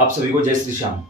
आप सभी को जय श्री श्याम।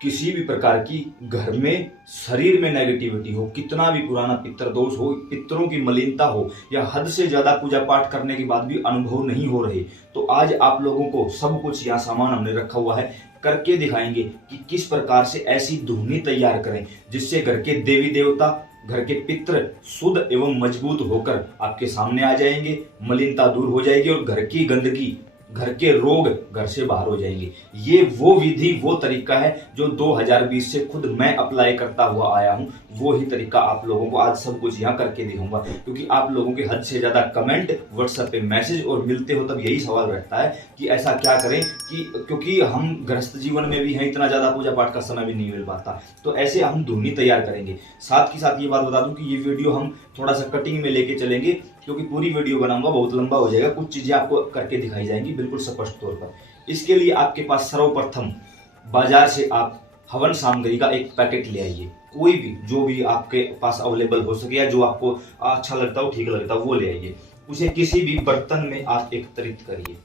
किसी भी प्रकार की घर में शरीर में नेगेटिविटी हो, कितना भी पुराना पितर दोष हो, पितरों की मलिनता हो या हद से ज्यादा पूजा पाठ करने के बाद भी अनुभव नहीं हो रहे, तो आज आप लोगों को सब कुछ यहाँ सामान हमने रखा हुआ है, करके दिखाएंगे कि किस प्रकार से ऐसी धुनी तैयार करें जिससे घर के देवी देवता, घर के पितृ शुद्ध एवं मजबूत होकर आपके सामने आ जाएंगे, मलिनता दूर हो जाएगी और घर की गंदगी, घर के रोग घर से बाहर हो जाएंगे। ये वो विधि, वो तरीका है जो 2020 से खुद मैं अप्लाई करता हुआ आया हूं। वो ही तरीका आप लोगों को आज सब कुछ यहाँ करके दिखाऊंगा, क्योंकि आप लोगों के हद से ज्यादा कमेंट, व्हाट्सएप पे मैसेज और मिलते हो तब यही सवाल रहता है कि ऐसा क्या करें, कि क्योंकि हम गृहस्थ जीवन में भी हैं, इतना ज्यादा पूजा पाठ का समय भी नहीं मिल पाता, तो ऐसे हम धुनी तैयार करेंगे। साथ ही साथ ये बात बता दूं कि ये वीडियो हम थोड़ा सा कटिंग में लेके चलेंगे, क्योंकि पूरी वीडियो बनाऊंगा बहुत लंबा हो जाएगा। कुछ चीजें आपको करके दिखाई जाएंगी बिल्कुल स्पष्ट तौर पर। इसके लिए आपके पास सर्वप्रथम बाजार से आप हवन सामग्री का एक पैकेट ले आइए। कोई भी जो भी आपके पास अवेलेबल हो सके या जो आपको अच्छा लगता हो, ठीक लगता हो, वो ले आइए। उसे किसी भी बर्तन में आप एकत्रित करिए।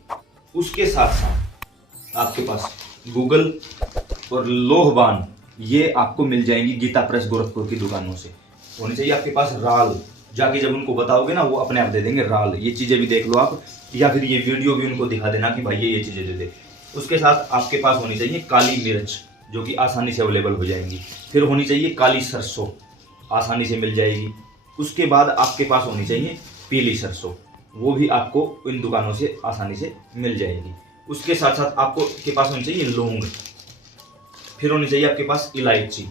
उसके साथ साथ आपके पास गूगल और लोहबान ये आपको मिल जाएंगी गीता प्रेस गोरखपुर की दुकानों से। होनी चाहिए आपके पास राल, जाके जब उनको बताओगे ना वो अपने आप दे देंगे राल। ये चीजें भी देख लो आप, या फिर ये वीडियो भी उनको दिखा देना कि भाई ये चीजें दे दे। उसके साथ आपके पास होनी चाहिए काली मिर्च, जो कि आसानी से अवेलेबल हो जाएंगी। फिर होनी चाहिए काली सरसों, आसानी से मिल जाएगी। उसके बाद आपके पास होनी चाहिए पीली सरसों, वो भी आपको इन दुकानों से आसानी से मिल जाएगी। उसके साथ साथ आपको के पास होनी चाहिए लौंग। फिर होनी चाहिए आपके पास इलायची।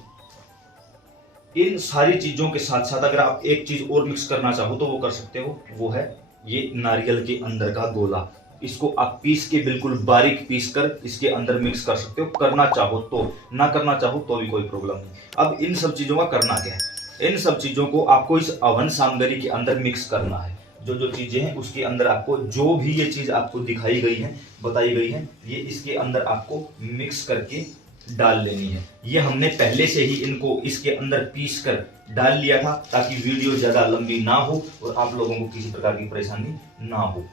इन सारी चीजों के साथ साथ अगर आप एक चीज और मिक्स करना चाहो तो वो कर सकते हो, वो है ये नारियल के अंदर का गोला। इसको आप पीस के बिल्कुल बारीक पीस कर इसके अंदर मिक्स कर सकते हो, करना चाहो तो, ना करना चाहो तो भी कोई प्रॉब्लम नहीं। अब इन सब चीजों का करना क्या है, इन सब चीजों को आपको इस हवन सामग्री के अंदर मिक्स करना है। जो जो चीजें हैं उसके अंदर आपको जो भी ये चीज आपको दिखाई गई है, बताई गई है, ये इसके अंदर आपको मिक्स करके डाल लेनी है। ये हमने पहले से ही इनको इसके अंदर पीस कर डाल लिया था, ताकि वीडियो ज्यादा लंबी ना हो और आप लोगों को किसी प्रकार की परेशानी ना हो।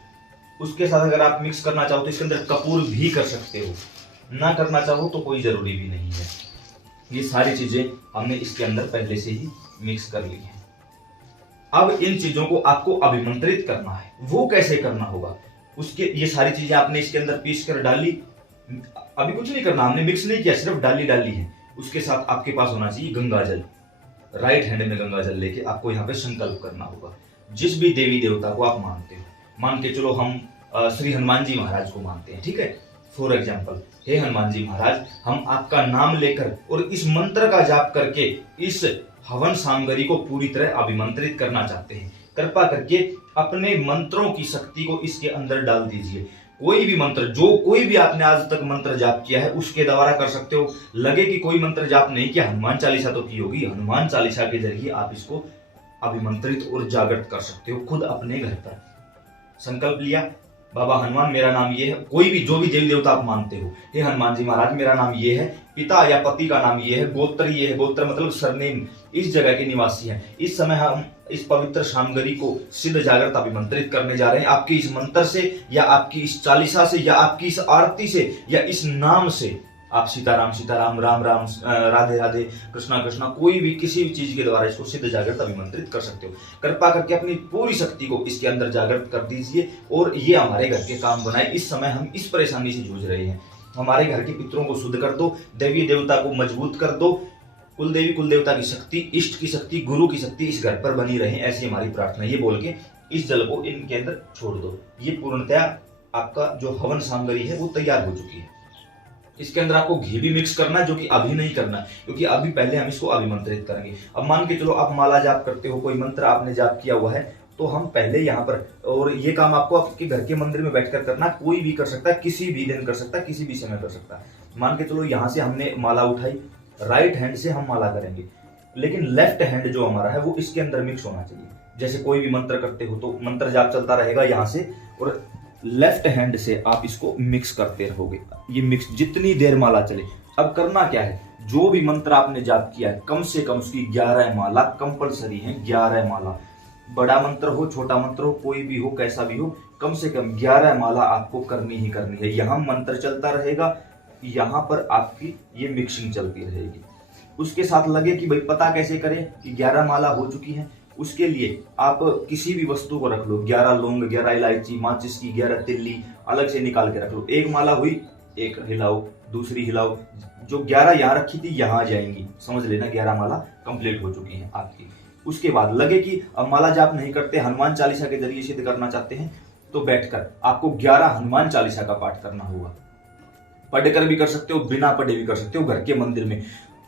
उसके साथ अगर आप मिक्स करना चाहो तो इसके अंदर कपूर भी कर सकते हो, ना करना चाहो तो कोई जरूरी भी नहीं है। ये सारी चीजें हमने इसके अंदर पहले से ही मिक्स कर ली है। अब इन चीजों को आपको अभिमंत्रित करना है। वो कैसे करना होगा, उसके ये सारी चीजें आपने इसके अंदर पीस कर डाली, अभी कुछ नहीं करना, हमने मिक्स नहीं किया, सिर्फ डाली है। उसके साथ आपके पास होना चाहिए गंगा जल। राइट हैंड में गंगा जल लेके आपको यहाँ पे संकल्प करना होगा। जिस भी देवी देवता को आप मानते हो, मान के चलो हम श्री हनुमान जी महाराज को मानते हैं, ठीक है। फॉर एग्जाम्पल, हे हनुमान जी महाराज, हम आपका नाम लेकर और इस मंत्र का जाप करके इस हवन सामग्री को पूरी तरह अभिमंत्रित करना चाहते हैं। कृपा करके अपने मंत्रों की शक्ति को इसके अंदर डाल दीजिए। कोई भी मंत्र, जो कोई भी आपने आज तक मंत्र जाप किया है उसके द्वारा कर सकते हो। लगे कि कोई मंत्र जाप नहीं किया, हनुमान चालीसा तो की होगी, हनुमान चालीसा के जरिए आप इसको अभिमंत्रित और जागृत कर सकते हो खुद अपने घर पर। संकल्प लिया, बाबा हनुमान मेरा नाम ये है, कोई भी जो भी देवी देवता आप मानते हो, हे हनुमान जी महाराज मेरा नाम ये है, पिता या पति का नाम ये है, गोत्र ये है, गोत्र मतलब सरनेम, इस जगह के निवासी हैं। इस समय हम इस पवित्र सामग्री को सिद्ध जागृत अभिमंत्रित करने जा रहे हैं। आपके इस मंत्र से या आपकी इस चालीसा से या आपकी इस आरती से या इस नाम से आप सीताराम सीताराम, राम राम, राधे राधे, कृष्णा कृष्णा, कोई भी किसी भी चीज के द्वारा इसको सिद्ध जागृत अभिमंत्रित कर सकते हो। कृपा करके अपनी पूरी शक्ति को इसके अंदर जागृत कर दीजिए और ये हमारे घर के काम बनाए। इस समय हम इस परेशानी से जूझ रहे हैं, हमारे घर के पितरों को शुद्ध कर दो, देवी देवता को मजबूत कर दो, कुल देवी कुल देवता की शक्ति, इष्ट की शक्ति, गुरु की शक्ति इस घर पर बनी रहे, ऐसी हमारी प्रार्थना। ये बोल के इस जल को इनके अंदर छोड़ दो। ये पूर्णतया आपका जो हवन सामग्री है वो तैयार हो चुकी है। इसके अंदर आपको घी भी मिक्स करना है, जो कि अभी नहीं करना है, क्योंकि अभी पहले हम इसको अभिमंत्रित करेंगे। अब मान के चलो आप माला जाप करते हो, कोई मंत्र आपने जाप किया हुआ है, तो हम पहले यहाँ पर, और ये काम आपको आपके घर के मंदिर में बैठकर करना, कोई भी कर सकता है, किसी भी दिन कर सकता है, किसी भी समय कर सकता है। मान के चलो यहाँ से हमने माला उठाई, राइट हैंड से हम माला करेंगे, लेकिन लेफ्ट हैंड जो हमारा है वो इसके अंदर मिक्स होना चाहिए। जैसे कोई भी मंत्र करते हो तो मंत्र जाप चलता रहेगा यहाँ से, और लेफ्ट हैंड से आप इसको मिक्स करते रहोगे। ये मिक्स जितनी देर माला चले। अब करना क्या है, जो भी मंत्र आपने जाप किया है कम से कम उसकी 11 माला कंपलसरी है। 11 माला, बड़ा मंत्र हो छोटा मंत्र हो, कोई भी हो कैसा भी हो, कम से कम 11 माला आपको करनी ही करनी है। यहाँ मंत्र चलता रहेगा, यहाँ पर आपकी ये मिक्सिंग चलती रहेगी। उसके साथ लगे कि भाई पता कैसे करें कि 11 माला हो चुकी है, उसके लिए आप किसी भी वस्तु को रख लो, 11 लौंग, 11 इलायची, माचिस की 11 तिल्ली अलग से निकाल के रख लो। एक माला हुई, एक हिलाओ, दूसरी हिलाओ, जो 11 यहाँ रखी थी यहाँ आ जाएंगी, समझ लेना 11 माला कंप्लीट हो चुकी है आपकी। उसके बाद लगे कि अब माला जाप नहीं करते, हनुमान चालीसा के जरिए सिद्ध करना चाहते हैं, तो बैठकर आपको 11 हनुमान चालीसा का पाठ करना होगा। पढ़कर भी कर सकते हो, बिना पढ़े भी कर सकते हो, घर के मंदिर में।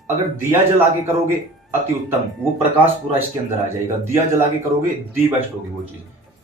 अगर दिया जला के करोगे अति उत्तम, वो प्रकाश पूरा इसके अंदर आ जाएगा। दिया जला के करोगे दी बेस्ट होगी वो चीज।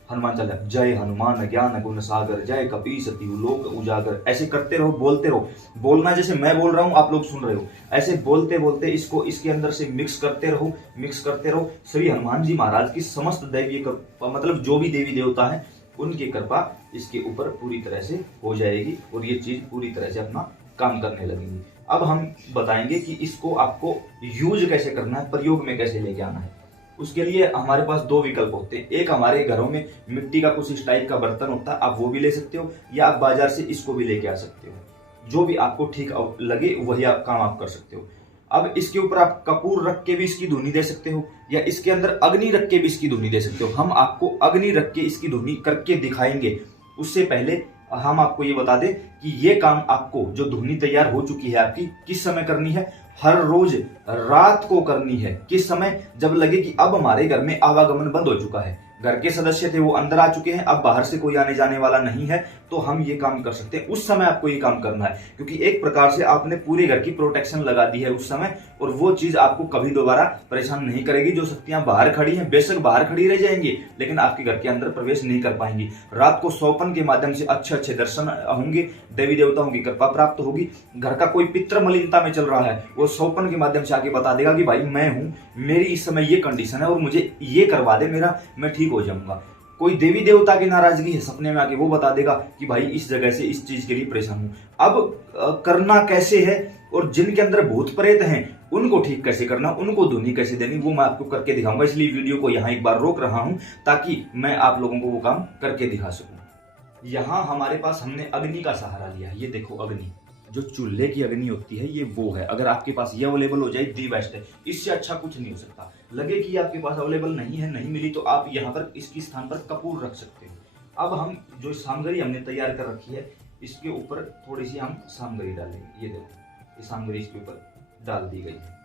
हनुमान चालीसा, जय हनुमान ज्ञान गुण सागर, जय कपीस तिहु लोक उजागर, ऐसे करते रहो, बोलते रहो। बोलना जैसे मैं बोल रहा हूं, आप लोग सुन रहे हो, ऐसे बोलते बोलते इसको इसके अंदर से मिक्स करते रहो, मिक्स करते रहो। श्री हनुमान जी महाराज की समस्त दैवीय मतलब जो भी देवी देवता है उनकी कृपा इसके ऊपर पूरी तरह से हो जाएगी और ये चीज पूरी तरह से अपना काम करने लगेंगी। अब हम बताएंगे कि इसको आपको यूज कैसे करना है, प्रयोग में कैसे लेके आना है। उसके लिए हमारे पास 2 विकल्प होते हैं। एक, हमारे घरों में मिट्टी का कुछ इस टाइप का बर्तन होता है, आप वो भी ले सकते हो, या आप बाजार से इसको भी लेके आ सकते हो। जो भी आपको ठीक लगे वही काम आप कर सकते हो। अब इसके ऊपर आप कपूर रख के भी इसकी धुनी दे सकते हो, या इसके अंदर अग्नि रख के भी इसकी धुनी दे सकते हो। हम आपको अग्नि रख के इसकी धुनी करके दिखाएंगे। उससे पहले हम आपको ये बता दें कि ये काम आपको, जो धुनी तैयार हो चुकी है आपकी, किस समय करनी है? हर रोज रात को करनी है। किस समय? जब लगे कि अब हमारे घर में आवागमन बंद हो चुका है, घर के सदस्य थे वो अंदर आ चुके हैं, अब बाहर से कोई आने जाने वाला नहीं है, तो हम ये काम कर सकते हैं। उस समय आपको ये काम करना है, क्योंकि एक प्रकार से आपने पूरे घर की प्रोटेक्शन लगा दी है उस समय, और वो चीज आपको कभी दोबारा परेशान नहीं करेगी। जो शक्तियां बाहर खड़ी हैं बेशक बाहर खड़ी रह जाएंगी, लेकिन आपके घर के अंदर प्रवेश नहीं कर पाएंगी। रात को सौपन के माध्यम से अच्छे अच्छे दर्शन होंगे, देवी देवताओं की कृपा प्राप्त होगी। घर का कोई पितृ मलिनता में चल रहा है, वो सौपन के माध्यम से आके बता देगा कि भाई मैं हूं, मेरी इस समय ये कंडीशन है और मुझे ये करवा दे, मेरा मैं ठीक हो जाऊंगा। कोई देवी देवता की नाराजगी है, सपने में आके वो बता देगा कि भाई इस जगह से इस चीज के लिए परेशान हूं। अब करना कैसे है, और जिनके अंदर भूत प्रेत हैं उनको ठीक कैसे करना, उनको धुनी कैसे देनी, वो मैं आपको करके दिखाऊंगा। इसलिए वीडियो को यहाँ एक बार रोक रहा हूं ताकि मैं आप लोगों को वो काम करके दिखा सकूं। यहाँ हमारे पास हमने अग्नि का सहारा लिया है। ये देखो अग्नि, जो चूल्हे की अग्नि होती है ये वो है। अगर आपके पास ये अवेलेबल हो जाए दी बेस्ट है, इससे अच्छा कुछ नहीं हो सकता। लगे कि आपके पास अवेलेबल नहीं है, नहीं मिली, तो आप यहाँ पर इसकी स्थान पर कपूर रख सकते हो। अब हम जो सामग्री हमने तैयार कर रखी है, इसके ऊपर थोड़ी सी हम सामग्री डालेंगे। ये देखो, ये सामग्री इसके ऊपर डाल दी गई है।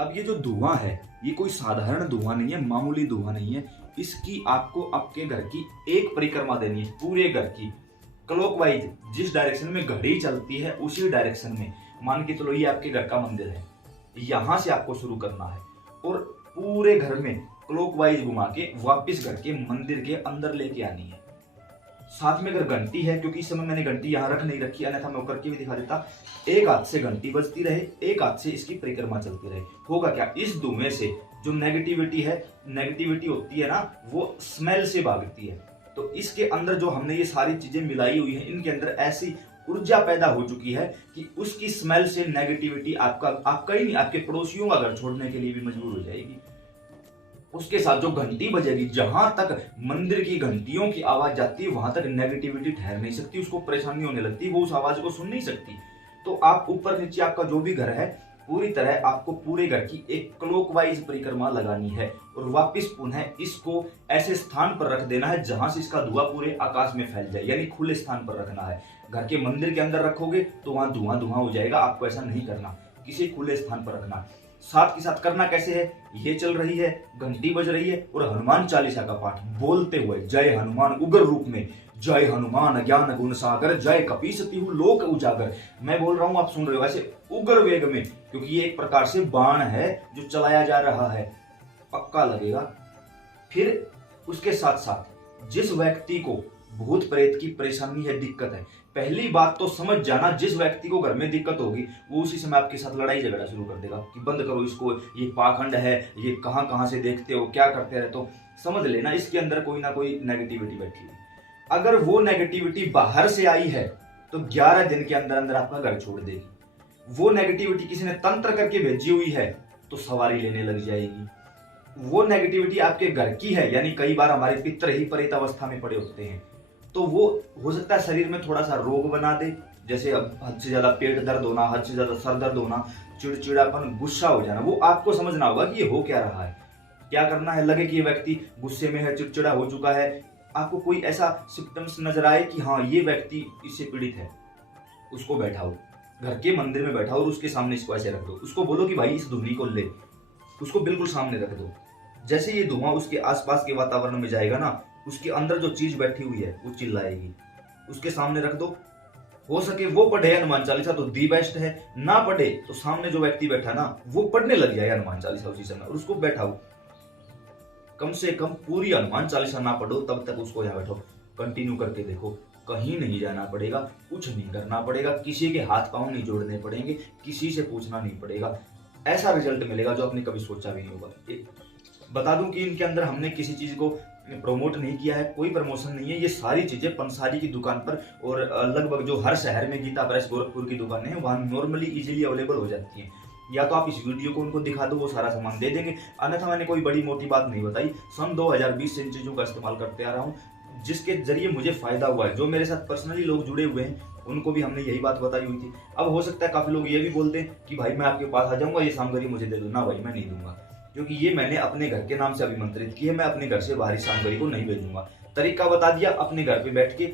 अब ये जो धुआं है, ये कोई साधारण धुआं नहीं है, मामूली धुआं नहीं है। इसकी आपको आपके घर की एक परिक्रमा देनी है, पूरे घर की क्लॉकवाइज। जिस डायरेक्शन में घड़ी चलती है उसी डायरेक्शन में, मान के चलो ये आपके घर का मंदिर है, यहां से आपको शुरू करना है और पूरे घर में क्लॉकवाइज घुमा के वापस घर के मंदिर के अंदर लेके आनी है। साथ में अगर घंटी है, क्योंकि इस समय मैंने घंटी यहाँ रख नहीं रखी, अन्यथा मैं करके भी दिखा देता। एक हाथ से घंटी बजती रहे, एक हाथ से इसकी परिक्रमा चलती रहे। होगा क्या, इस धुएं से जो नेगेटिविटी होती है ना, वो स्मेल से भागती है। तो इसके अंदर जो हमने ये सारी चीजें मिलाई हुई है, इनके अंदर ऐसी ऊर्जा पैदा हो चुकी है कि उसकी स्मेल से नेगेटिविटी आपका ही नहीं, आपके पड़ोसियों का घर छोड़ने के लिए भी मजबूर हो जाएगी। उसके साथ जो घंटी बजेगी, जहां तक मंदिर की घंटियों की आवाज जाती है वहां तक नेगेटिविटी ठहर नहीं सकती, उसको परेशानी होने लगती, वो उस आवाज को सुन नहीं सकती। तो आप ऊपर नीचे आपका जो भी घर है, पूरी तरह आपको पूरे घर की एक क्लॉकवाइज परिक्रमा लगानी है और वापस पुनः इसको ऐसे स्थान पर रख देना है जहां से इसका धुआं पूरे आकाश में फैल जाए, यानी खुले स्थान पर रखना है। घर के मंदिर के अंदर रखोगे तो वहां धुआं हो जाएगा, आपको ऐसा नहीं करना, किसी खुले स्थान पर रखना। साथ के साथ करना कैसे है, ये चल रही है, घंटी बज रही है और हनुमान चालीसा का पाठ बोलते हुए, जय हनुमान उग्र रूप में, जय हनुमान ज्ञान गुण सागर, जय कपीस तिहु लोक उजागर। मैं बोल रहा हूं, आप सुन रहे हो, ऐसे उग्र वेग में, क्योंकि ये एक प्रकार से बाण है जो चलाया जा रहा है, पक्का लगेगा। फिर उसके साथ साथ जिस व्यक्ति को भूत प्रेत की परेशानी है, दिक्कत है, पहली बात तो समझ जाना, जिस व्यक्ति को घर में दिक्कत होगी वो उसी समय आपके साथ लड़ाई झगड़ा शुरू कर देगा कि बंद करो इसको, ये पाखंड है, ये कहां से देखते हो, क्या करते रहते हो। समझ लेना इसके अंदर कोई ना कोई नेगेटिविटी बैठी हुई। अगर वो नेगेटिविटी बाहर से आई है तो 11 दिन के अंदर अंदर आपका घर छोड़ देगी। वो नेगेटिविटी किसी ने तंत्र करके भेजी हुई है तो सवारी लेने लग जाएगी। वो नेगेटिविटी आपके घर की है, यानी कई बार हमारे पितर ही प्रेत अवस्था में पड़े होते हैं, तो वो हो सकता है शरीर में थोड़ा सा रोग बना दे, जैसे अब हद से ज्यादा पेट दर्द होना, हद से ज्यादा सर दर्द होना, चिड़चिड़ापन, गुस्सा हो जाना, वो आपको समझना होगा कि ये हो क्या रहा है। क्या करना है, लगे कि ये व्यक्ति गुस्से में है, चिड़चिड़ा हो चुका है, आपको कोई ऐसा सिम्टम्स नजर आए कि हाँ ये व्यक्ति इससे पीड़ित है, उसको बैठाओ, घर के मंदिर में बैठाओ और उसके सामने इसको ऐसे रख दो। उसको बोलो कि भाई इस धुनी को ले, उसको बिल्कुल सामने रख दो। जैसे ये धुआं उसके आसपास के वातावरण में जाएगा ना, उसके अंदर जो चीज बैठी हुई है वो चिल्लाएगी। उसके सामने रख दो, हो सके वो पढ़े हनुमान चालीसा तो दी बेस्ट है, ना पढ़े तो सामने जो व्यक्ति बैठा ना वो पढ़ने लग जाए हनुमान चालीसा उसी समय, और उसको बैठाओ। कम से कम पूरी हनुमान चालीसा ना पढ़ो तब तक उसको यहाँ बैठो, कंटिन्यू करके देखो, कहीं नहीं जाना पड़ेगा, कुछ नहीं करना पड़ेगा, किसी के हाथ पांव नहीं जोड़ने पड़ेंगे, किसी से पूछना नहीं पड़ेगा। ऐसा रिजल्ट मिलेगा जो आपने कभी सोचा भी नहीं होगा। बता दूं कि इनके अंदर हमने किसी चीज को प्रमोट नहीं किया है, कोई प्रमोशन नहीं है। ये सारी चीजें पंसारी की दुकान पर और लगभग जो हर शहर में गीता प्रेस गोरखपुर की दुकानें हैं वहां नॉर्मली इजीली अवेलेबल हो जाती हैं। या तो आप इस वीडियो को उनको दिखा दो, वो सारा सामान दे देंगे, अन्यथा मैंने कोई बड़ी मोटी बात नहीं बताई। सन 2020 से इन चीजों का इस्तेमाल करते आ रहा हूँ, जिसके जरिए मुझे फायदा हुआ है। जो मेरे साथ पर्सनली लोग जुड़े हुए हैं उनको भी हमने यही बात बताई हुई थी। अब हो सकता है काफी लोग ये भी बोलते हैं कि भाई मैं आपके पास आ जाऊंगा, ये सामग्री मुझे दे दो। ना भाई, मैं नहीं दूंगा, क्योंकि ये मैंने अपने घर के नाम से अभिमंत्रित की है, मैं अपने घर से बाहरी सामग्री को नहीं भेजूंगा। तरीका बता दिया, अपने घर पे बैठ के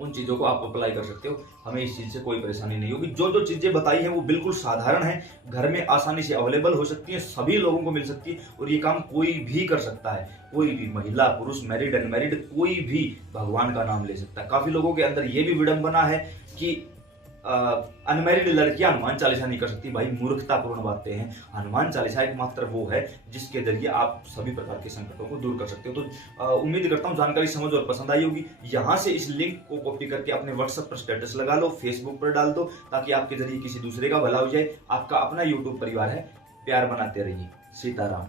उन चीजों को आप अप्लाई कर सकते हो, हमें इस चीज से कोई परेशानी नहीं होगी। जो जो चीजें बताई हैं वो बिल्कुल साधारण है, घर में आसानी से अवेलेबल हो सकती है, सभी लोगों को मिल सकती है, और ये काम कोई भी कर सकता है। कोई भी महिला, पुरुष, मैरिड, अनमैरिड, कोई भी भगवान का नाम ले सकता है। काफी लोगों के अंदर ये भी विडंबना है कि अनमैरिड लड़कियां हनुमान चालीसा नहीं कर सकती। भाई मूर्खतापूर्ण बातें हैं। हनुमान चालीसा एकमात्र वो है जिसके जरिए आप सभी प्रकार के संकटों को दूर कर सकते हो। तो उम्मीद करता हूँ जानकारी समझ और पसंद आई होगी। यहाँ से इस लिंक को कॉपी करके अपने व्हाट्सएप पर स्टेटस लगा लो, फेसबुक पर डाल दो, ताकि आपके जरिए किसी दूसरे का भला हो जाए। आपका अपना यूट्यूब परिवार है, प्यार बनाते रहिए। सीताराम।